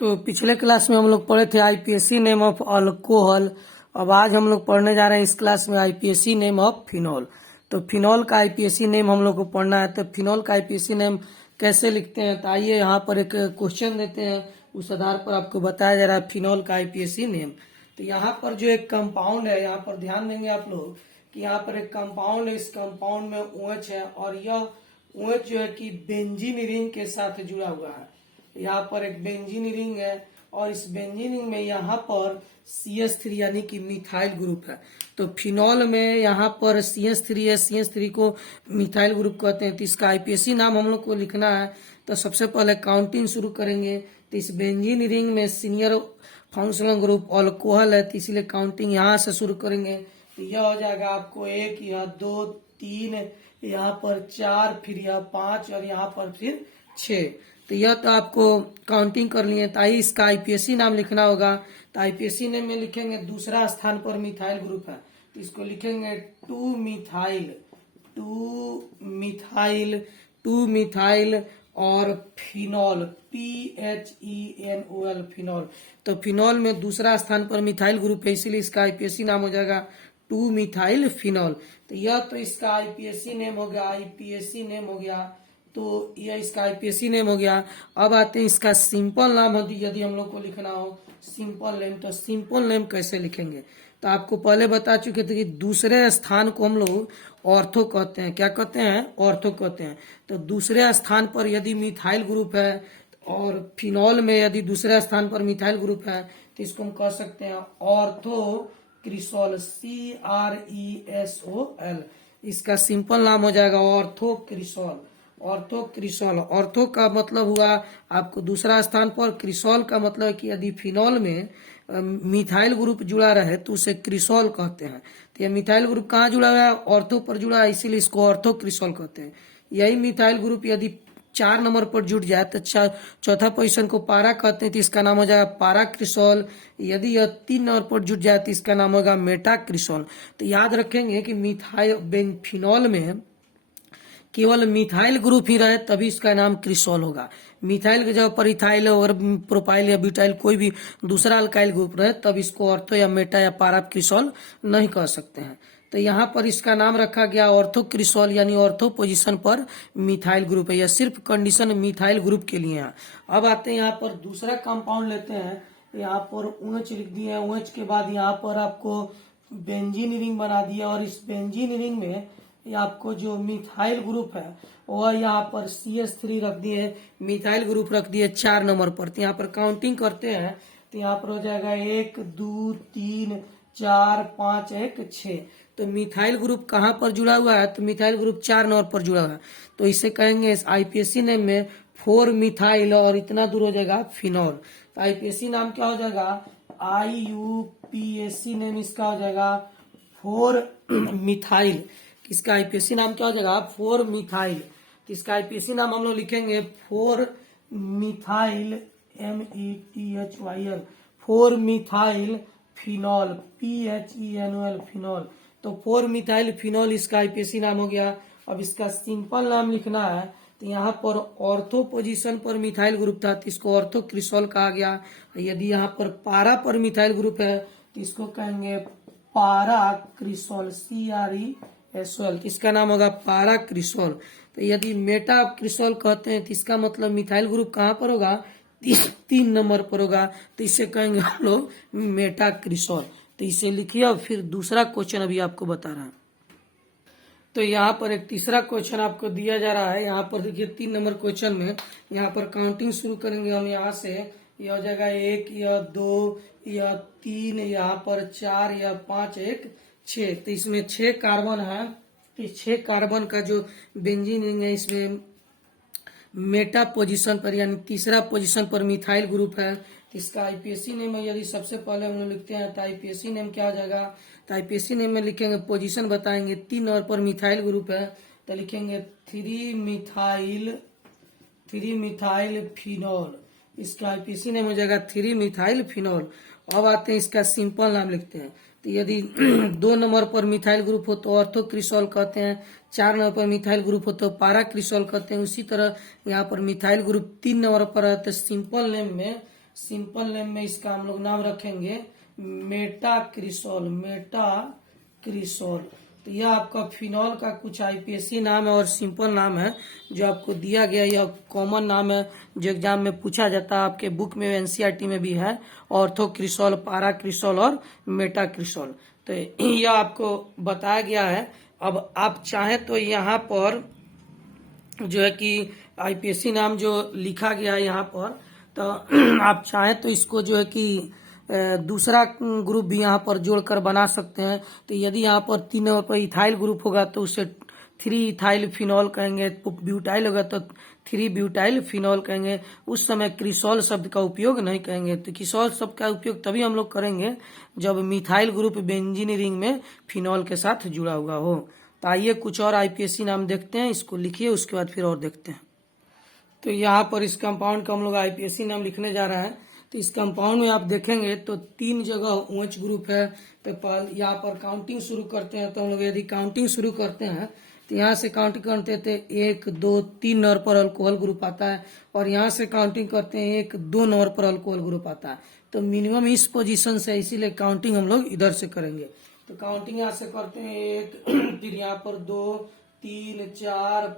तो पिछले क्लास में हम लोग पढ़े थे आईपीएसी नेम ऑफ अल्कोहल। अब आज हम लोग पढ़ने जा रहे हैं इस क्लास में आईपीएसी नेम ऑफ फिनॉल। तो फिनॉल का आईपीएसी नेम हम लोग को पढ़ना है। तो फिनॉल का आईपीएसी नेम कैसे लिखते हैं, तो आइए यहाँ पर एक क्वेश्चन देते हैं, उस आधार पर आपको बताया जा रहा है फिनॉल का आईपीएसी नेम। तो यहाँ पर जो एक कंपाउंड है, यहाँ पर ध्यान देंगे आप लोग कि यहाँ पर एक कंपाउंड है, इस कंपाउंड में OH है और यह OH जो है कि बेंजीन रिंग के साथ जुड़ा हुआ है। यहाँ पर एक बेंजीन रिंग है और इस बेंजीन रिंग में यहाँ पर CH3 यानी कि मिथाइल ग्रुप है। तो फिनॉल में यहाँ पर CH3 है, CH3 को मिथाइल ग्रुप कहते हैं। तो इसका आईपीएसी नाम हम लोग को लिखना है। तो सबसे पहले काउंटिंग शुरू करेंगे। तो इस बेंजीन रिंग में सीनियर फंक्शनल ग्रुप अल्कोहल है, तो इसीलिए काउंटिंग यहाँ से शुरू करेंगे। तो यह हो जाएगा आपको 1, यह 2, 3, यहाँ पर 4, फिर यह 5 और यहाँ पर फिर 6। तो यह तो आपको काउंटिंग कर लिए। तो आइए इसका आईपीएसी नाम लिखना होगा। तो आईपीएसी नेम में लिखेंगे दूसरा स्थान पर मिथाइल ग्रुप है, तो इसको लिखेंगे 2 मिथाइल और फिनॉल PHENOL फिनॉल। तो फिनॉल में दूसरा स्थान पर मिथाइल ग्रुप है, इसीलिए इसका आईपीएसी नाम हो जाएगा 2 मिथाइल फिनॉल। तो यह तो इसका आईपीएसी नेम हो गया, आईपीएसी नेम हो गया। तो यह इसका आईपीएसी नेम हो गया। अब आते हैं इसका सिंपल नाम यदि हम लोग को लिखना हो सिंपल नेम, तो सिंपल नेम कैसे लिखेंगे। तो आपको पहले बता चुके थे कि दूसरे स्थान को हम लोग ऑर्थो कहते हैं। क्या कहते हैं? ऑर्थो कहते हैं। तो दूसरे स्थान पर यदि मिथाइल ग्रुप है और फिनॉल में यदि दूसरे स्थान पर मिथाइल ग्रुप है तो इसको हम कह सकते हैं ऑर्थो क्रिसोल, CRESOL। इसका सिंपल नाम हो जाएगा ortho cresol. Ortho cresol, ortho का मतलब हुआ आपको दूसरा स्थान पर, क्रिसोल का मतलब है कि यदि फिनॉल में मिथाइल ग्रुप जुड़ा रहे तो उसे क्रिसोल कहते हैं। तो ये मिथाइल ग्रुप कहाँ जुड़ा हुआ है? ऑर्थो पर जुड़ा है, इसीलिए इसको ऑर्थो क्रिसोल कहते हैं। यही मिथाइल ग्रुप यदि 4 नंबर पर जुड़ जाए तो चौथा पोजीशन को पारा कहते हैं, तो इसका नाम हो जाएगा पारा क्रिसोल। यदि यह 3 नंबर पर जुड़ जाए तो इसका नाम होगा मेटा क्रिसोल। तो याद रखेंगे कि मिथाइल फिनॉल में केवल मिथाइल ग्रुप ही रहे तभी इसका नाम क्रिसोल होगा। मिथाइल के जगह पर इथाइल और प्रोपाइल या ब्यूटाइल कोई भी दूसरा अल्काइल ग्रुप रहे तब इसको ऑर्थो या मेटा या पारा क्रिसोल नहीं कह सकते हैं। तो यहाँ पर इसका नाम रखा गया ऑर्थो क्रिसोल, यानी ऑर्थो पोजीशन पर मिथाइल ग्रुप है। यह सिर्फ कंडीशन मिथाइल ग्रुप के लिए है। अब आते हैं यहाँ पर दूसरा कंपाउंड लेते हैं। यहाँ पर OH लिख दिए हैं। OH के बाद यहाँ पर आपको बेंजीन रिंग बना दिया और इस बेंजीन रिंग में आपको जो मिथाइल ग्रुप है वह यहाँ पर CH3 रख दिए, मिथाइल ग्रुप रख दिए 4 नंबर पर। तो यहाँ पर काउंटिंग करते हैं तो यहाँ पर हो जाएगा 1, 2, 3, 4, 5, 1, 6। तो मिथाइल ग्रुप कहाँ पर जुड़ा हुआ है? तो मिथाइल ग्रुप 4 नंबर पर जुड़ा हुआ है, तो इसे कहेंगे इस आईपीएसी नेम में 4 मिथाइल और इतना दूर हो जाएगा फिनॉल। तो आईपीएसी नाम क्या हो जाएगा? IUPAC नेम इसका हो जाएगा 4 मिथाइल। इसका आईपीएसी नाम क्या हो जाएगा? 4 मिथाइल। तो इसका आईपीएसी नाम हम लोग लिखेंगे 4 methyl METHYL, 4 methyl phenol PHENOL phenol. तो 4 मिथाइल फिनॉल इसका आईपीएसी नाम हो गया। अब इसका सिंपल नाम लिखना है तो यहाँ पर ऑर्थो पोजीशन पर मिथाइल ग्रुप था तो इसको ऑर्थो क्रिसोल कहा गया। यदि यहाँ पर पारा पर मिथाइल ग्रुप है तो इसको कहेंगे पारा क्रिसोल, CRESOL। इसका नाम होगा पारा क्रिसोल। तो यदि मेटा क्रिसोल कहते हैं तो इसका मतलब मिथाइल ग्रुप कहाँ पर होगा? 3 नंबर पर होगा, तो इसे कहेंगे हम लोग मेटा क्रिसोल। तो इसे लिखिए। और फिर दूसरा क्वेश्चन अभी आपको बता रहा है। तो यहाँ पर एक तीसरा क्वेश्चन आपको दिया जा रहा है। यहाँ पर देखिए 3 नंबर क्वेश्चन में यहाँ पर काउंटिंग शुरू करेंगे हम। यहाँ से यह हो जाएगा 1, यह 2, यह 3, यहाँ पर 4, यह 5, 1, 6। तो इसमें 6 कार्बन है। तो 6 कार्बन का जो बेंजीन रिंग है इसमें मेटा पोजीशन पर यानी तीसरा पोजीशन पर मिथाइल ग्रुप है। तो इसका आईपीएसी नेम है, यदि सबसे पहले हम लोग लिखते हैं तो आईपीएसी नेम क्या हो जाएगा? तो आईपीएसी नेम में लिखेंगे, पोजीशन बताएंगे। 3 नंबर पर मिथाइल ग्रुप है तो लिखेंगे 3 मिथाइल फिनॉल। इसका आईपीएसी नेम हो जाएगा 3 मिथाइल फिनॉल। अब आते हैं इसका सिंपल नाम लिखते हैं। तो यदि 2 नंबर पर मिथाइल ग्रुप हो तो ऑर्थो क्रिसोल कहते हैं, 4 नंबर पर मिथाइल ग्रुप हो तो पारा क्रिसोल कहते हैं। उसी तरह यहाँ पर मिथाइल ग्रुप 3 नंबर पर है तो सिंपल नेम में सिंपल नेम में इसका हम लोग नाम रखेंगे मेटाक्रिसोल। मेटाक्रिसोल तो यह आपका फिनॉल का कुछ आईपीएससी नाम है और सिंपल नाम है जो आपको दिया गया। यह कॉमन नाम है जो एग्जाम में पूछा जाता है, आपके बुक में एनसीईआरटी में भी है, ऑर्थोक्रिसोल, पाराक्रिसोल और मेटाक्रिसोल। तो यह आपको बताया गया है। अब आप चाहें तो यहाँ पर जो है कि आईपीएससी नाम जो लिखा गया है यहाँ पर, तो आप चाहें तो इसको जो है कि दूसरा ग्रुप भी यहाँ पर जोड़कर बना सकते हैं। तो यदि यहाँ पर 3 नंबर पर इथाइल ग्रुप होगा तो उसे 3 इथाइल फिनॉल कहेंगे, ब्यूटाइल होगा तो 3 ब्यूटाइल फिनॉल कहेंगे। उस समय क्रिसॉल शब्द का उपयोग नहीं कहेंगे। तो क्रिसॉल शब्द का उपयोग तभी हम लोग करेंगे जब मिथाइल ग्रुप बेंजीन रिंग में फिनॉल के साथ जुड़ा हुआ हो। तो आइए कुछ और आईपीएससी नाम देखते हैं, इसको लिखिए, उसके बाद फिर और देखते हैं। तो यहाँ पर इस कंपाउंड का हम लोग आईपीएससी नाम लिखने जा रहे हैं। तो इस कंपाउंड में आप देखेंगे तो 3 जगह OH ग्रुप है। तो यहाँ पर काउंटिंग शुरू करते हैं। तो हम लोग यदि काउंटिंग शुरू करते हैं तो यहाँ से काउंटिंग करते थे 1 2 3 नंबर पर अल्कोहल ग्रुप आता है, और यहाँ से काउंटिंग करते हैं 1 2 नंबर पर अल्कोहल ग्रुप आता है। तो मिनिमम इस पोजीशन से, इसीलिए काउंटिंग हम लोग इधर से करेंगे। तो काउंटिंग यहाँ से करते हैं 1 फिर यहाँ पर 2 3 4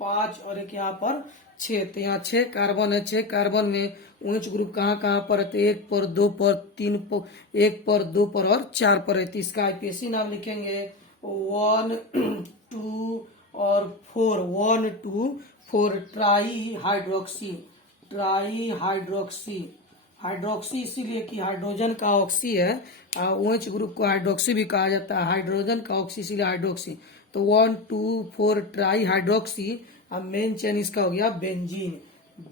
5 और एक यहाँ पर 6। तो यहाँ 6 कार्बन है। 6 कार्बन में OH ग्रुप कहाँ कहाँ पर है? तो 1 पर 2 पर 3 पर 1 पर 2 पर और 4 पर है। तो इसका आईपीएससी नाम लिखेंगे 1 2 और 4। 1 2 4 try hydroxy. Try hydroxy, hydroxy इसीलिए कि हाइड्रोजन का ऑक्सी है। OH ग्रुप को हाइड्रोक्सी भी कहा जाता है, हाइड्रोजन का ऑक्सी इसीलिए हाइड्रोक्सी। तो 1 2 4 ट्राई हाइड्रोक्सी। अब मेन चेन इसका हो गया बेंजीन।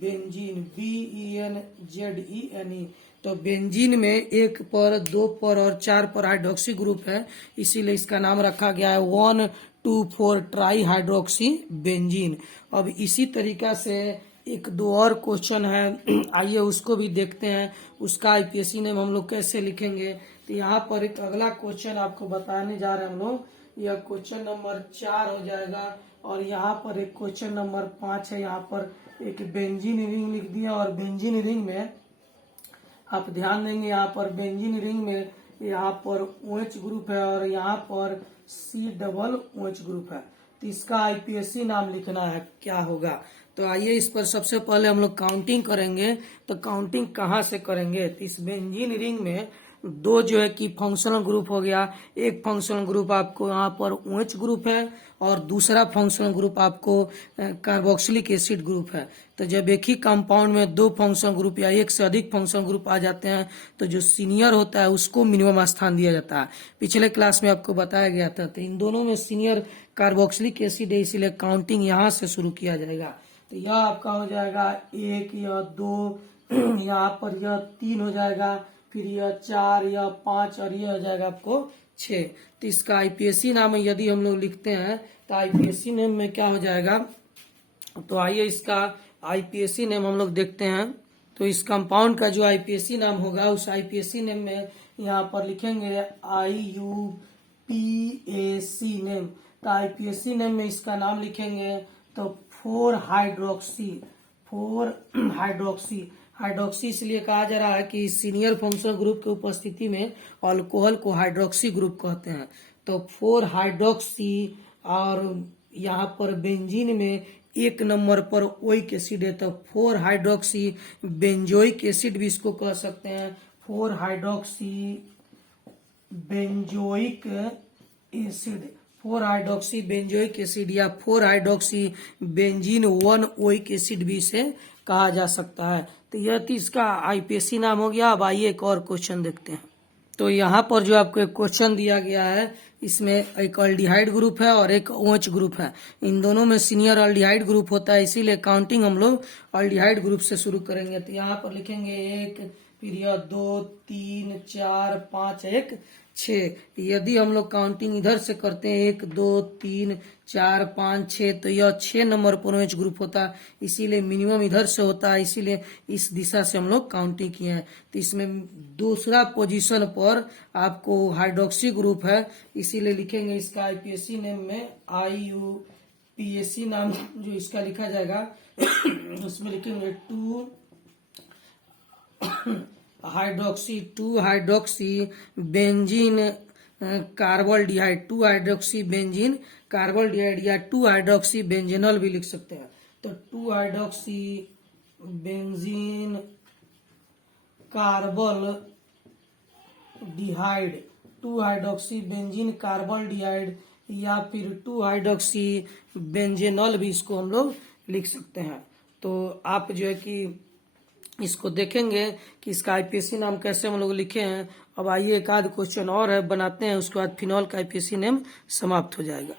Benzene BENZENE। तो बेंजीन में 1 पर 2 पर और 4 पर हाइड्रोक्सी ग्रुप है, इसीलिए इसका नाम रखा गया है 1 2 4 ट्राई हाइड्रोक्सी बेंजीन। अब इसी तरीका से 1 2 और क्वेश्चन है, आइए उसको भी देखते हैं। उसका आईपीएससी नेम हम लोग कैसे लिखेंगे। तो यहाँ पर एक अगला क्वेश्चन आपको बताने जा रहे हैं हम लोग। यह क्वेश्चन नंबर 4 हो जाएगा, और यहाँ पर एक क्वेश्चन नंबर 5 है। यहाँ पर एक बेंजीन रिंग लिख दिया, और बेंजीन रिंग में आप ध्यान देंगे यहाँ पर बेंजीन रिंग में यहाँ पर OH ग्रुप है और यहाँ पर C डबल OH ग्रुप है। तो इसका आईपीएससी नाम लिखना है, क्या होगा। तो आइए इस पर सबसे पहले हम लोग काउंटिंग करेंगे। तो काउंटिंग कहाँ से करेंगे? तो इस बेंजीन रिंग में 2 जो है कि फंक्शनल ग्रुप हो गया। एक फंक्शनल ग्रुप आपको यहाँ पर OH ग्रुप है, और दूसरा फंक्शनल ग्रुप आपको कार्बोक्सिलिक एसिड ग्रुप है। तो जब एक ही कंपाउंड में 2 फंक्शनल ग्रुप या एक से अधिक फंक्शनल ग्रुप आ जाते हैं तो जो सीनियर होता है उसको मिनिमम स्थान दिया जाता है। पिछले क्लास में आपको बताया गया था। तो इन दोनों में सीनियर कार्बोक्सिलिक एसिड है, इसीलिए काउंटिंग यहाँ से शुरू किया जाएगा। तो यह आपका हो जाएगा 1, यह 2, यहाँ पर यह 3 हो जाएगा, फिर यह 4, यह 5 और यह हो जाएगा आपको 6। तो इसका आईपीएससी नाम यदि हम लोग लिखते हैं तो आईपीएससी नेम में क्या हो जाएगा। तो आइए इसका आईपीएससी नेम हम लोग देखते हैं। तो इस कंपाउंड का जो आईपीएससी नाम होगा उस आईपीएससी नेम में यहाँ पर लिखेंगे IUPAC नेम। तो आईपीएससी नेम में इसका नाम लिखेंगे तो 4 हाइड्रोक्सी। 4 हाइड्रोक्सी। हाइड्रोक्सी इसलिए कहा जा रहा है कि सीनियर फंक्शनल ग्रुप की उपस्थिति में अल्कोहल को हाइड्रोक्सी ग्रुप कहते हैं। तो 4 हाइड्रोक्सी, और यहाँ पर बेंजीन में 1 नंबर पर ओइक एसिड है, तो 4 हाइड्रोक्सी बेंजोइक एसिड भी इसको कह सकते हैं। 4 hydroxy benzoic acid, 4 hydroxy benzoic acid या 4 हाइड्रोक्सी बेंजीन 1 ओइक एसिड भी इसे कहा जा सकता है। तो यह इसका आईपीएससी नाम हो गया। अब आइए एक और क्वेश्चन देखते हैं। तो यहाँ पर जो आपको एक क्वेश्चन दिया गया है, इसमें एक अल्डिहाइड ग्रुप है और एक OH ग्रुप है। इन दोनों में सीनियर अल्डिहाइड ग्रुप होता है, इसीलिए काउंटिंग हम लोग अल्डिहाइड ग्रुप से शुरू करेंगे। तो यहाँ पर लिखेंगे 1, फिर यह 2 3 4 5 1 6। यदि हम लोग काउंटिंग इधर से करते हैं 1 2 3 4 5 6, तो यह 6 नंबर पर OH ग्रुप होता है, इसीलिए मिनिमम इधर से होता है, इसीलिए इस दिशा से हम लोग काउंटिंग किए हैं। तो इसमें दूसरा पोजीशन पर आपको हाइड्रोक्सी ग्रुप है, इसीलिए लिखेंगे इसका आईपीएससी नेम में IUPAC नाम जो इसका लिखा जाएगा उसमें लिखेंगे 2 hydroxy 2 hydroxy benzene carbaldehyde 2 hydroxy benzene carbaldehyde या 2 हाइड्रोक्सी बेंजीनॉल भी लिख सकते हैं। तो 2 hydroxy benzene carbaldehyde 2 hydroxy benzene carbaldehyde या फिर 2 हाइड्रोक्सी बेंजीनॉल भी इसको हम लोग लिख सकते हैं। तो आप जो है कि इसको देखेंगे कि इसका आईपीएसी नाम कैसे हम लोग लिखे हैं। अब आइए एक आध क्वेश्चन और है बनाते हैं, उसके बाद फिनॉल का आईपीएसी नेम समाप्त हो जाएगा।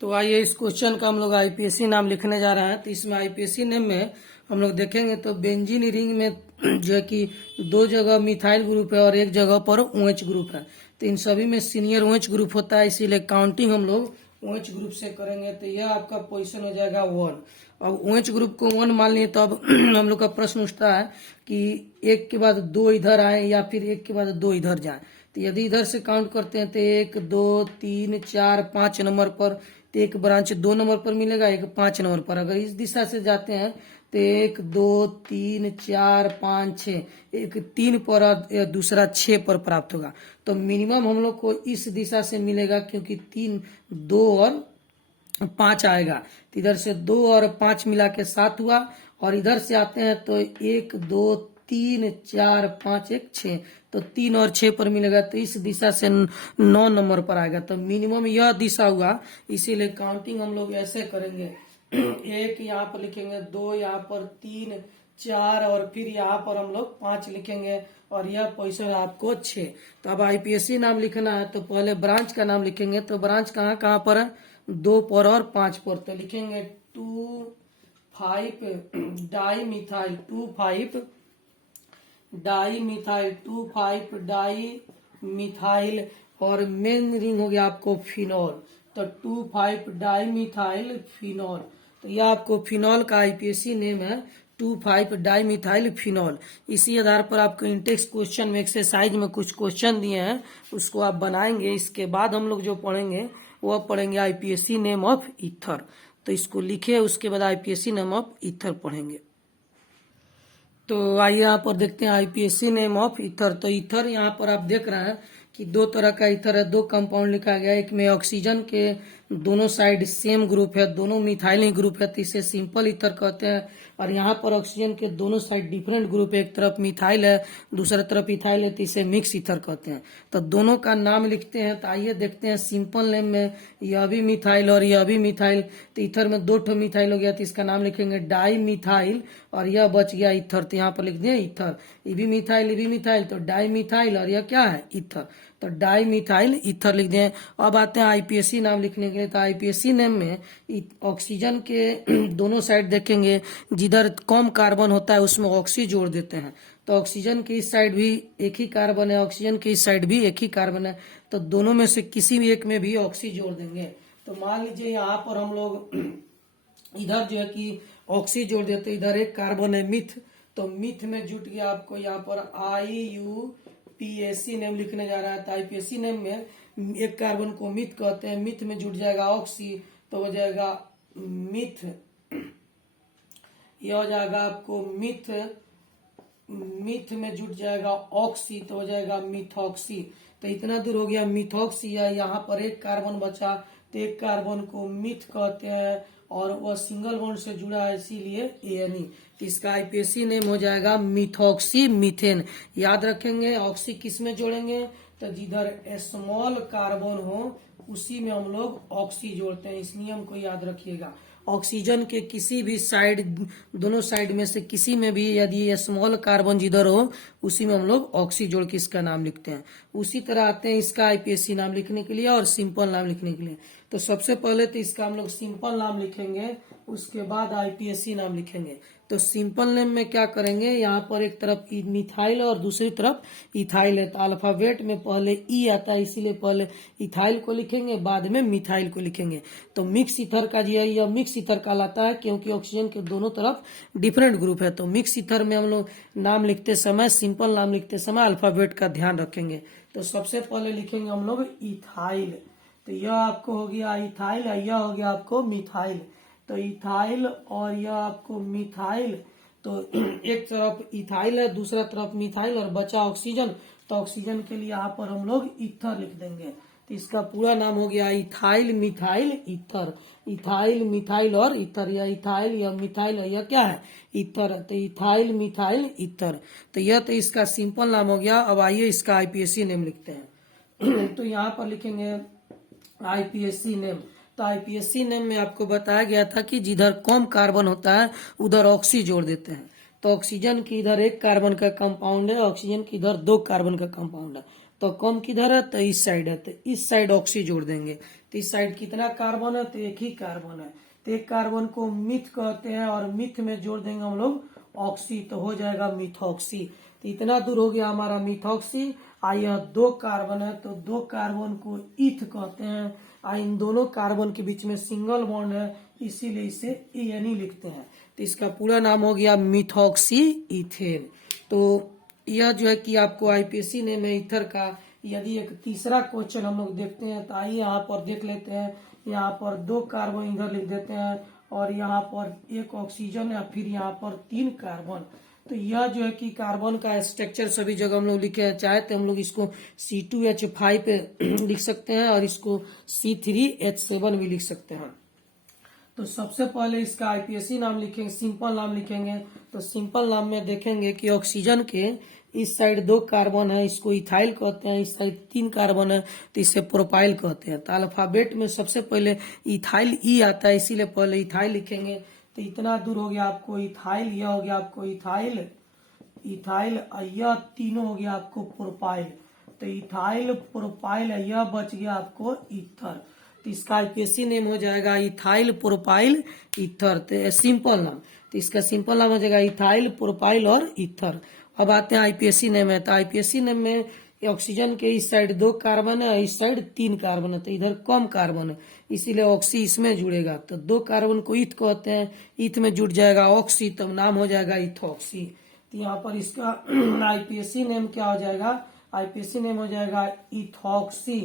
तो आइए इस क्वेश्चन का हम लोग आईपीएसी नाम लिखने जा रहे हैं। तो इसमें आईपीएसी नेम में हम लोग देखेंगे तो बेंजीन रिंग में जो है कि 2 जगह मिथाइल ग्रुप है और 1 जगह पर OH ग्रुप है। तो इन सभी में सीनियर OH ग्रुप होता है, इसीलिए काउंटिंग हम लोग OH ग्रुप से करेंगे। तो यह आपका पोजीशन हो जाएगा 1। अब OH ग्रुप को 1 मान लिए तो अब हम लोग का प्रश्न उठता है कि 1 के बाद 2 इधर आए या फिर 1 के बाद 2 इधर जाए। तो यदि इधर से काउंट करते हैं तो 1 2 3 4 5 नंबर पर, तो एक ब्रांच 2 नंबर पर मिलेगा, एक 5 नंबर पर। अगर इस दिशा से जाते हैं तो 1 2 3 4 5 6, एक 3 पर और दूसरा 6 पर प्राप्त होगा। तो मिनिमम हम लोग को इस दिशा से मिलेगा, क्योंकि 3 2 और 5 आएगा। तो इधर से 2 और 5 मिला के 7 हुआ, और इधर से आते हैं तो 1 2 3 4 5 1 6, तो 3 और 6 पर मिलेगा। तो इस दिशा से 9 नंबर पर आएगा। तो मिनिमम यह दिशा हुआ, इसीलिए काउंटिंग हम लोग ऐसे करेंगे। 1 यहाँ पर लिखेंगे, 2 यहाँ पर, 3 4 और फिर यहाँ पर हम लोग 5 लिखेंगे, और यह पोजीशन आपको 6। तो अब आईपीएसी नाम लिखना है तो पहले ब्रांच का नाम लिखेंगे। तो ब्रांच कहाँ कहाँ पर है? 2 पर और 5 पर। तो लिखेंगे 2,5 di methyl 2,5 di methyl 2,5 di methyl, और मेन रिंग हो गया आपको फिनॉल। तो 2,5 डाई मिथाइल फिनॉल। तो यह आपको फिनॉल का आईपीएसी नेम है, 2,5 डाई मिथाइल फिनॉल। इसी आधार पर आपको इंटेक्स क्वेश्चन में एक्सरसाइज में कुछ क्वेश्चन दिए हैं, उसको आप बनाएंगे। इसके बाद हम लोग जो पढ़ेंगे वह पढ़ेंगे आईपीएसी नेम ऑफ ईथर। तो इसको लिखे, उसके बाद आईपीएसी नेम ऑफ ईथर पढ़ेंगे। तो आइए यहाँ पर देखते हैं आईपीएसी नेम ऑफ ईथर। तो ईथर यहाँ पर आप देख रहे हैं कि 2 तरह का ईथर है, 2 कंपाउंड लिखा गया है। एक में ऑक्सीजन के दोनों साइड सेम ग्रुप है, दोनों मिथाइल ग्रुप है, तो इसे सिंपल ईथर कहते हैं। और यहाँ पर ऑक्सीजन के दोनों साइड डिफरेंट ग्रुप है, एक तरफ मिथाइल है दूसरा तरफ इथाइल है, तो इसे मिक्स ईथर कहते हैं। तो दोनों का नाम लिखते हैं। तो आइए देखते हैं सिंपल नेम में यह भी मिथाइल और यह भी मिथाइल। तो ईथर में 2 मिथाइल हो गया, तो इसका नाम लिखेंगे डाई मिथाइल, और यह बच गया ईथर। तो यहाँ पर लिख दिए ईथर। ये भी मिथाइल, तो डाई मिथाइल, और यह क्या है? ईथर। तो डाई मिथाइल ईथर लिख दें। अब आते हैं आईपीएसी नाम लिखने के लिए। तो आईपीएसी नेम में ऑक्सीजन के दोनों साइड देखेंगे, जिधर कम कार्बन होता है उसमें ऑक्सी जोड़ देते हैं। तो ऑक्सीजन के इस साइड भी एक ही कार्बन है, ऑक्सीजन के इस साइड भी एक ही कार्बन है, तो दोनों में से किसी भी एक में भी ऑक्सी जोड़ देंगे। तो मान लीजिए यहाँ पर हम लोग इधर जो है कि ऑक्सी जोड़ देते, इधर एक कार्बन है मिथ, तो मिथ में जुट गया आपको यहाँ पर IUPAC नेम लिखने जा रहा है। तो आईपीएसी नेम में एक कार्बन को मिथ कहते हैं, मिथ में जुट जाएगा ऑक्सी, तो हो जाएगा मिथ, यह हो जाएगा आपको मिथ, मिथ में जुट जाएगा ऑक्सी, तो हो जाएगा मिथॉक्सी। तो इतना दूर हो गया मिथॉक्सी है। यहाँ पर एक कार्बन बचा, तो एक कार्बन को मिथ कहते हैं, और वह सिंगल बॉन्ड से जुड़ा है, इसीलिए ANE। तो इसका आईपीएसी नेम हो जाएगा मिथॉक्सी मीथेन। याद रखेंगे ऑक्सी किस में जोड़ेंगे? तो जिधर स्मॉल कार्बन हो उसी में हम लोग ऑक्सी जोड़ते हैं, इस नियम को याद रखिएगा। ऑक्सीजन के किसी भी साइड, दोनों साइड में से किसी में भी यदि स्मॉल कार्बन जिधर हो उसी में हम लोग ऑक्सी जोड़ के इसका नाम लिखते हैं। उसी तरह आते हैं इसका आईपीएसी नाम लिखने के लिए और सिंपल नाम लिखने के लिए। तो सबसे पहले तो इसका हम लोग सिंपल नाम लिखेंगे, उसके बाद आईपीएसी नाम लिखेंगे। तो सिंपल नेम में क्या करेंगे, यहाँ पर एक तरफ मिथाइल और दूसरी तरफ इथाइल है, तो अल्फाबेट में पहले ई आता है, इसीलिए पहले इथाइल को लिखेंगे बाद में मिथाइल को लिखेंगे। तो मिक्स ईथर का जी है, यह मिक्स ईथर कहलाता है, क्योंकि ऑक्सीजन के दोनों तरफ डिफरेंट ग्रुप है। तो मिक्स ईथर में हम लोग नाम लिखते समय, सिंपल नाम लिखते समय अल्फाबेट का ध्यान रखेंगे। तो सबसे पहले लिखेंगे हम लोग इथाइल, तो यह आपको हो गया इथाइल, यह हो गया आपको मिथाइल। तो इथाइल और यह आपको मिथाइल, तो एक तरफ इथाइल है, दूसरा तरफ मिथाइल और बचा ऑक्सीजन, तो ऑक्सीजन के लिए यहाँ पर हम लोग ईथर लिख देंगे। तो इसका पूरा नाम हो गया ethyl methyl ether. Ethyl methyl और ईथर, या इथाइल या मिथाइल या क्या है, ईथर। तो इथाइल मिथाइल ईथर, तो यह तो इसका सिंपल नाम हो गया। अब आइए इसका आईपीएसी नेम लिखते हैं। तो यहाँ पर लिखेंगे आईपीएसी नेम। तो आईपीएसी नेम में आपको बताया गया था कि जिधर कम कार्बन होता है उधर ऑक्सी जोड़ देते हैं। तो ऑक्सीजन की इधर एक कार्बन का कंपाउंड है, ऑक्सीजन की इधर दो कार्बन का कंपाउंड है। तो कम किधर है, तो इस साइड है, तो इस साइड ऑक्सी जोड़ देंगे। तो इस साइड कितना कार्बन है, तो एक ही कार्बन है। तो एक कार्बन को मिथ कहते हैं और मिथ में जोड़ देंगे हम लोग ऑक्सी, तो हो जाएगा मिथॉक्सी। तो इतना दूर हो गया हमारा मिथॉक्सी। यह दो कार्बन है, तो दो कार्बन को ईथ कहते हैं। इन दोनों कार्बन के बीच में सिंगल बॉन्ड है, इसीलिए इसे एनी लिखते हैं। तो इसका पूरा नाम हो गया मिथॉक्सी इथेन। तो यह जो है कि आपको आईपीएसी नेम है ईथर का। यदि एक तीसरा क्वेश्चन हम लोग देखते हैं, तो आइए यहाँ पर देख लेते हैं। यहाँ पर दो कार्बन इधर लिख देते हैं और यहाँ पर एक ऑक्सीजन है, फिर यहाँ पर 3 कार्बन। तो यह जो है कि कार्बन का स्ट्रक्चर सभी जगह हम लोग लिखे हैं। चाहे तो हम लोग इसको C2H5 पे लिख सकते हैं और इसको C3H7 भी लिख सकते हैं। तो सबसे पहले इसका आईपीएसी नाम लिखेंगे, सिंपल नाम लिखेंगे। तो सिंपल नाम में देखेंगे कि ऑक्सीजन के इस साइड 2 कार्बन है, इसको इथाइल कहते हैं। इस साइड 3 कार्बन है, तो इसे प्रोपाइल कहते हैं। तो अल्फाबेट में सबसे पहले इथाइल ई आता है, इसीलिए पहले इथाइल लिखेंगे। तो इतना दूर हो गया आपको इथाइल, यह हो गया आपको इथाइल, इथाइल, यह तीनों हो गया आपको प्रोपाइल। तो इथाइल प्रोपाइल, यह बच गया आपको ईथर। तो इसका आईपीएसी नेम हो जाएगा इथाइल प्रोपाइल ईथर। तो सिंपल नाम, तो इसका सिंपल नाम हो जाएगा इथाइल प्रोपाइल और ईथर। अब आते हैं आईपीएसी नेम है। तो आईपीएसी नेम में ऑक्सीजन के इस साइड 2 कार्बन है, इस साइड 3 कार्बन है, तो इधर कम कार्बन है, इसीलिए ऑक्सी इसमें जुड़ेगा। तो 2 कार्बन को ईथ कहते हैं, ईथ में जुड़ जाएगा ऑक्सी, तब नाम हो जाएगा इथॉक्सी। तो यहाँ पर इसका आईपीएसी नेम क्या हो जाएगा, आईपीएसी नेम हो जाएगा इथॉक्सी।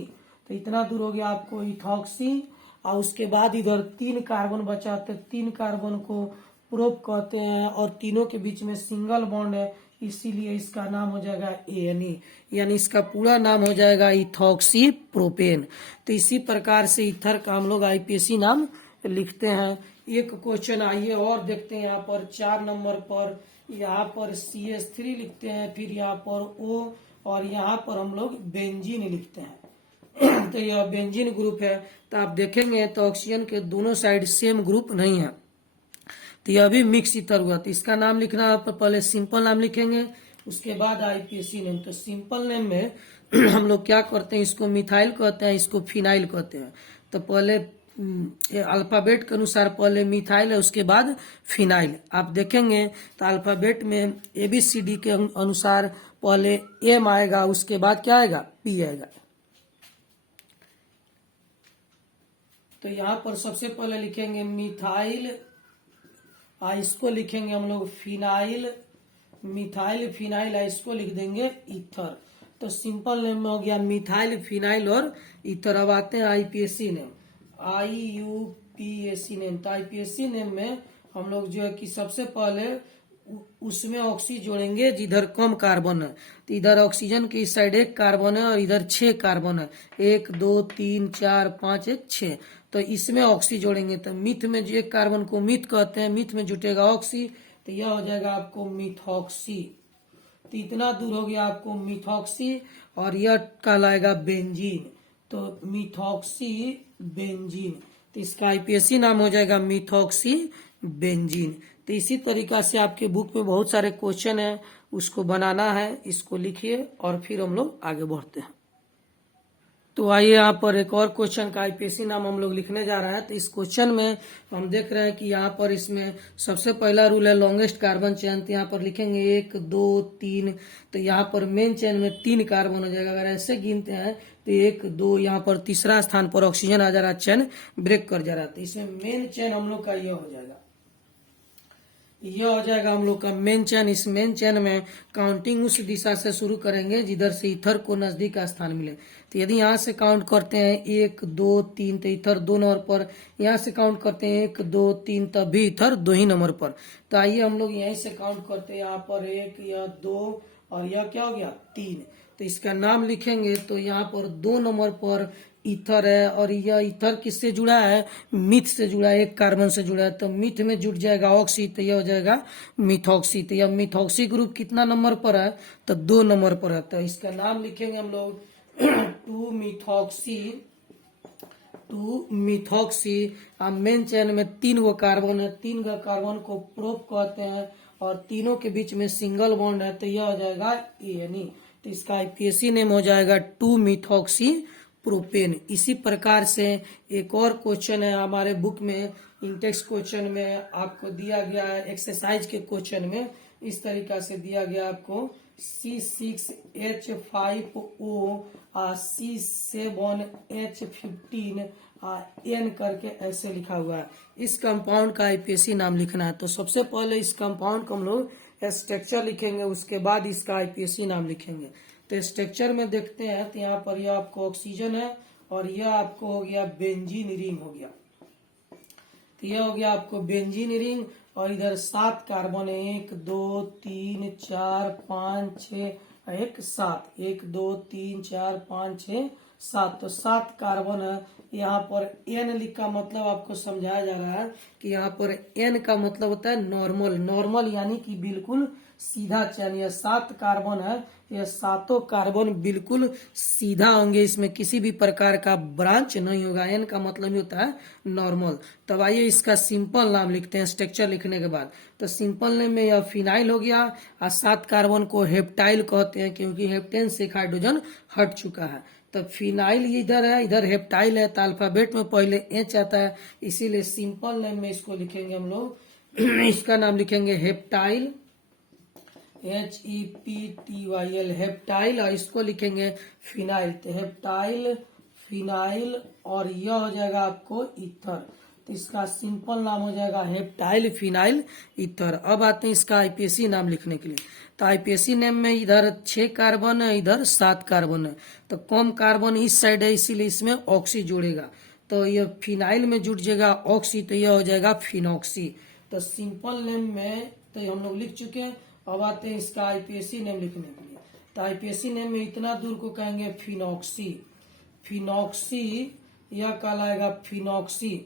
तो इतना दूर हो गया आपको इथॉक्सी। और उसके बाद इधर 3 कार्बन बचा, तो 3 कार्बन को प्रोप कहते हैं और तीनों के बीच में सिंगल बॉन्ड है, इसीलिए इसका नाम हो जाएगा एनी, यानी इसका पूरा नाम हो जाएगा इथॉक्सी प्रोपेन। तो इसी प्रकार से ईथर का हम लोग आईपीएसी नाम लिखते हैं। एक क्वेश्चन आइए और देखते हैं। यहाँ पर 4 नंबर पर यहाँ पर CH3 लिखते हैं, फिर यहाँ पर O और यहाँ पर हम लोग बेंजीन लिखते हैं। तो यह बेंजीन ग्रुप है। तो आप देखेंगे तो ऑक्सीजन के दोनों साइड सेम ग्रुप नहीं है, तो यह भी मिक्स ईथर हुआ। तो इसका नाम लिखना है, पहले सिंपल नाम लिखेंगे, उसके बाद आईपीएसी नेम। तो सिंपल नेम में हम लोग क्या करते हैं, इसको मिथाइल कहते हैं, इसको फिनाइल कहते हैं। तो पहले अल्फाबेट के अनुसार पहले मिथाइल है, उसके बाद फिनाइल। आप देखेंगे तो अल्फाबेट में ABCD के अनुसार पहले M आएगा, उसके बाद क्या आएगा, P आएगा। तो यहाँ पर सबसे पहले लिखेंगे मिथाइल, इसको लिखेंगे हम लोग फिनाइल, मिथाइल फिनाइल, इसको लिख देंगे ईथर। तो सिंपल नेम में हो गया मिथाइल फिनाइल और ईथर। अब आते हैं आईपीएसी नेम, IUPAC नेम। तो आईपीएसी नेम में हम लोग जो है कि सबसे पहले उसमें ऑक्सी जोड़ेंगे जिधर कम कार्बन है। तो इधर ऑक्सीजन के इस साइड 1 कार्बन है और इधर 6 कार्बन है, 1 2 3 4 5 1 6। तो इसमें ऑक्सी जोड़ेंगे। तो मिथ में जो 1 कार्बन को मिथ कहते हैं, मिथ में जुटेगा ऑक्सी, तो यह हो जाएगा आपको मिथॉक्सी। तो इतना दूर हो गया आपको मिथॉक्सी और यह कहलाएगा बेंजीन। तो मिथॉक्सी बेंजीन, तो इसका आईपीएसी नाम हो जाएगा मिथॉक्सी बेंजीन। तो इसी तरीका से आपके बुक में बहुत सारे क्वेश्चन है, उसको बनाना है, इसको लिखिए और फिर हम लोग आगे बढ़ते हैं। तो आइए यहाँ पर एक और क्वेश्चन का आईपीएसी नाम हम लोग लिखने जा रहे हैं। तो इस क्वेश्चन में हम देख रहे हैं कि यहाँ पर इसमें सबसे पहला रूल है लॉन्गेस्ट कार्बन चेन। तो यहाँ पर लिखेंगे 1 2 3। तो यहाँ पर मेन चेन में 3 कार्बन हो जाएगा। अगर ऐसे गिनते हैं तो 1 2, यहाँ पर तीसरा स्थान पर ऑक्सीजन आ जा रहा है, चेन ब्रेक कर जा रहा है। तो इसमें मेन चेन हम लोग का यह हो जाएगा। यह हो जाएगा हम लोग का मेन चैन। इस मेन चैन में काउंटिंग उस दिशा से शुरू करेंगे जिधर से ईथर को नजदीक का स्थान मिले। तो यदि यहाँ से काउंट करते हैं 1 2 3 तो ईथर 2 नंबर पर, यहाँ से काउंट करते हैं 1 2 3 तब भी ईथर 2 ही नंबर पर। तो आइए हम लोग यहीं से काउंट करते हैं, यहाँ पर 1 या 2 और यह क्या हो गया 3। तो इसका नाम लिखेंगे तो यहाँ पर 2 नंबर पर ईथर है, और यह ईथर किससे जुड़ा है, मिथ से जुड़ा है, एक कार्बन से जुड़ा है। तो मिथ में जुड़ जाएगा ऑक्सी, तो यह हो जाएगा मिथॉक्सी। तो यह मिथॉक्सी ग्रुप कितना नंबर पर है, तो 2 नंबर पर है। तो इसका नाम लिखेंगे हम लोग 2 मिथॉक्सी। 2 मिथॉक्सी। मेन चैन में 3 वो कार्बन है, 3 का कार्बन को प्रोप कहते हैं, और तीनों के बीच में सिंगल बॉन्ड है, तो यह हो जाएगा ANE। तो इसका आईपीएसी नेम हो जाएगा 2 मिथॉक्सी प्रोपेन। इसी प्रकार से एक और क्वेश्चन है हमारे बुक में, इंटेक्स क्वेश्चन में आपको दिया गया है, एक्सरसाइज के क्वेश्चन में इस तरीका से दिया गया आपको C6H5O C7H15 N करके ऐसे लिखा हुआ है। इस कंपाउंड का आईपीएसी नाम लिखना है। तो सबसे पहले इस कंपाउंड को हम लोग स्ट्रक्चर लिखेंगे, उसके बाद इसका आईपीएसी नाम लिखेंगे। तो स्ट्रक्चर में देखते हैं, तो यहाँ पर यह आपको ऑक्सीजन है, और यह आपको हो गया बेंजीन रिंग हो गया। तो यह हो गया आपको बेंजीन रिंग, और इधर 7 कार्बन है, 1 2 3 4 5 6 1 7, 1 2 3 4 5 6 7, तो 7 कार्बन है। यहाँ पर N लिखा मतलब आपको समझाया जा रहा है कि यहाँ पर N का मतलब होता है नॉर्मल। नॉर्मल यानी कि बिल्कुल सीधा चैन। यह 7 कार्बन है, यह सातों कार्बन बिल्कुल सीधा होंगे, इसमें किसी भी प्रकार का ब्रांच नहीं होगा। N का मतलब ही होता है नॉर्मल। तब आइए इसका सिंपल नाम लिखते हैं स्ट्रक्चर लिखने के बाद। तो सिंपल नेम में यह फिनाइल हो गया, और 7 कार्बन को हेप्टाइल कहते हैं क्योंकि हेप्टेन से एक हाइड्रोजन हट चुका है। तब फिनाइल इधर है, इधर हेप्टाइल है, तो अल्फाबेट में पहले H आता है, इसीलिए सिंपल नेम में इसको लिखेंगे हम लोग इसका नाम लिखेंगे हेप्टाइल, HEPTYL हेप्टाइल, और इसको लिखेंगे फिनाइल। तो हेप्टाइल फिनाइल, और यह हो जाएगा आपको ईथर। तो इसका सिंपल नाम हो जाएगा हेप्टाइल फिनाइल ईथर। अब आते हैं इसका आईपीएसी नाम लिखने के लिए। तो आईपीएसी नेम में इधर 6 कार्बन है, इधर 7 कार्बन है, तो कम कार्बन इस साइड है, इसीलिए इसमें ऑक्सी जुड़ेगा। तो यह फिनाइल में जुड़ जाएगा ऑक्सी, तो यह हो जाएगा फिनॉक्सी। तो सिंपल नेम में तो हम लोग लिख चुके हैं। अब आते हैं इसका आईपीएसी नेम लिखने के लिए। तो आईपीएसी नेम में इतना दूर को कहेंगे फिनॉक्सी। फिनॉक्सी यह कहलाएगा फिनॉक्सी,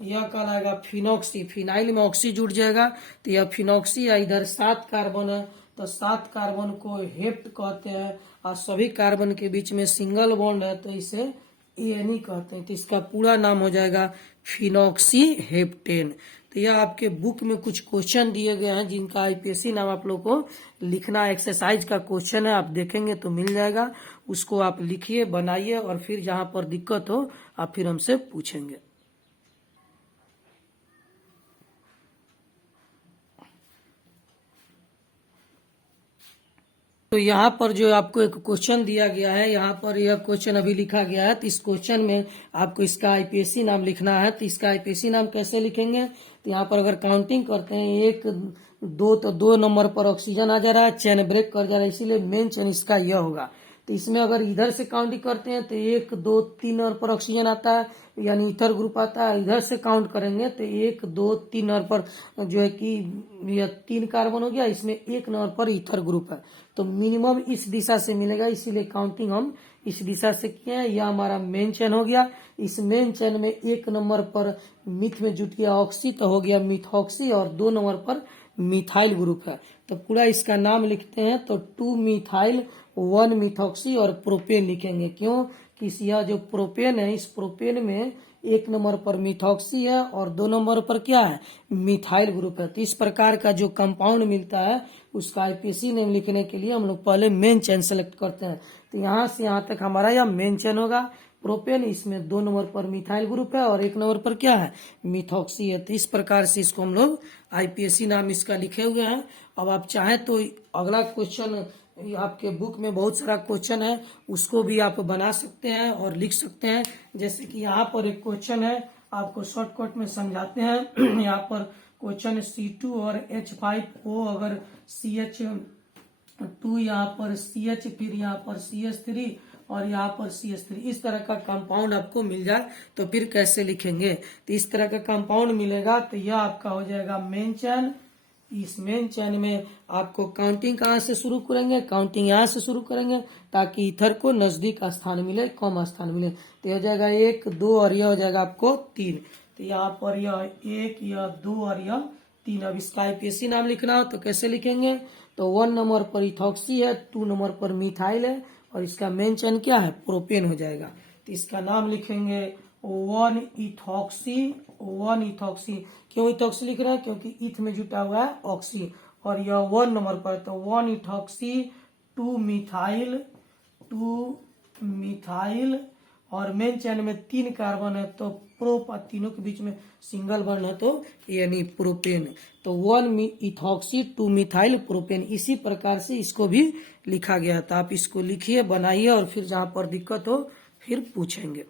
यह कहलाएगा फिनॉक्सी। फिनाइल में ऑक्सी जुड़ जाएगा, तो यह फिनॉक्सी है। इधर 7 कार्बन है, तो 7 कार्बन को हेप्ट कहते हैं, और सभी कार्बन के बीच में सिंगल बॉन्ड है, तो इसे ANE कहते हैं। तो इसका पूरा नाम हो जाएगा फिनॉक्सी हेप्टेन। तो यह आपके बुक में कुछ क्वेश्चन दिए गए हैं जिनका आईपीएसी नाम आप लोग को लिखना है। एक्सरसाइज का क्वेश्चन है, आप देखेंगे तो मिल जाएगा, उसको आप लिखिए, बनाइए, और फिर जहां पर दिक्कत हो आप फिर हमसे पूछेंगे। तो यहाँ पर जो आपको एक क्वेश्चन दिया गया है, यहाँ पर यह क्वेश्चन अभी लिखा गया है, तो इस क्वेश्चन में आपको इसका आईपीएसी नाम लिखना है। तो इसका आईपीएसी नाम कैसे लिखेंगे, तो यहाँ पर अगर काउंटिंग करते हैं 1 2, तो 2 नंबर पर ऑक्सीजन आ जा रहा है, चैन ब्रेक कर जा रहा है, इसीलिए मेन चैन इसका यह होगा। तो इसमें अगर इधर से काउंटिंग करते हैं तो 1 2 3 नंबर पर ऑक्सीजन आता है, यानी ईथर ग्रुप आता है। इधर से काउंट करेंगे तो 1 2 3 नंबर पर जो है कि यह 3 कार्बन हो गया, इसमें 1 नंबर पर ईथर ग्रुप है, तो मिनिमम इस दिशा से मिलेगा, इसीलिए काउंटिंग हम इस दिशा से किए हैं। यह हमारा मेन चैन हो गया। इस मेन चैन में 1 नंबर पर मिथ में जुट गया ऑक्सी, तो हो गया मिथॉक्सी, और 2 नंबर पर मिथाइल ग्रुप है। तो पूरा इसका नाम लिखते हैं, तो 2 मिथाइल 1 मिथॉक्सी, और प्रोपेन लिखेंगे। क्यों कि यह जो प्रोपेन है, इस प्रोपेन में 1 नंबर पर मिथॉक्सी है, और 2 नंबर पर क्या है, मिथाइल ग्रुप है। तो इस प्रकार का जो कंपाउंड मिलता है उसका आईपीएसी नेम लिखने के लिए हम लोग पहले मेन चैन सेलेक्ट करते हैं। तो यहाँ से यहाँ तक हमारा यह मेन चैन होगा प्रोपेन, इसमें 2 नंबर पर मिथाइल ग्रुप है, और 1 नंबर पर क्या है, मिथॉक्सी है। तो इस प्रकार से इसको हम लोग आईपीएसी नाम इसका लिखे हुए हैं। अब आप चाहें तो अगला क्वेश्चन, आपके बुक में बहुत सारा क्वेश्चन है, उसको भी आप बना सकते हैं और लिख सकते हैं। जैसे कि यहाँ पर एक क्वेश्चन है, आपको शॉर्टकट में समझाते हैं। यहाँ पर क्वेश्चन C2 और H5O अगर CH2 यहाँ पर CH, फिर यहाँ पर CH3 और यहाँ पर CH3, इस तरह का कंपाउंड आपको मिल जाए तो फिर कैसे लिखेंगे? तो इस तरह का कंपाउंड मिलेगा तो यह आपका हो जाएगा मेन चेन। इस मेन चेन में आपको काउंटिंग कहाँ से शुरू करेंगे? काउंटिंग यहाँ से शुरू करेंगे ताकि ईथर को नजदीक स्थान मिले, कम स्थान मिले। तो हो जाएगा 1, 2 और यह हो जाएगा आपको 3। तो यहाँ पर यह 1, यह 2 और यह 3। अब इसका IPAC नाम लिखना हो तो कैसे लिखेंगे? तो 1 नंबर पर इथॉक्सी है, 2 नंबर पर मिथाइल है और इसका मेन चेन क्या है? प्रोपेन हो जाएगा। तो इसका नाम लिखेंगे 1 इथॉक्सी। 1 इथॉक्सी, क्यों इथॉक्सी लिख रहे हैं? क्योंकि इथ में जुटा हुआ है ऑक्सी और यह 1 नंबर पर, तो 1 इथॉक्सी 2 मिथाइल, 2 मिथाइल और मेन चेन में 3 कार्बन है तो प्रोप, तीनों के बीच में सिंगल बॉन्ड है तो यानी प्रोपेन। तो 1 इथॉक्सी 2 मिथाइल प्रोपेन, इसी प्रकार से इसको भी लिखा गया था। आप इसको लिखिए, बनाइए और फिर जहां पर दिक्कत हो फिर पूछेंगे।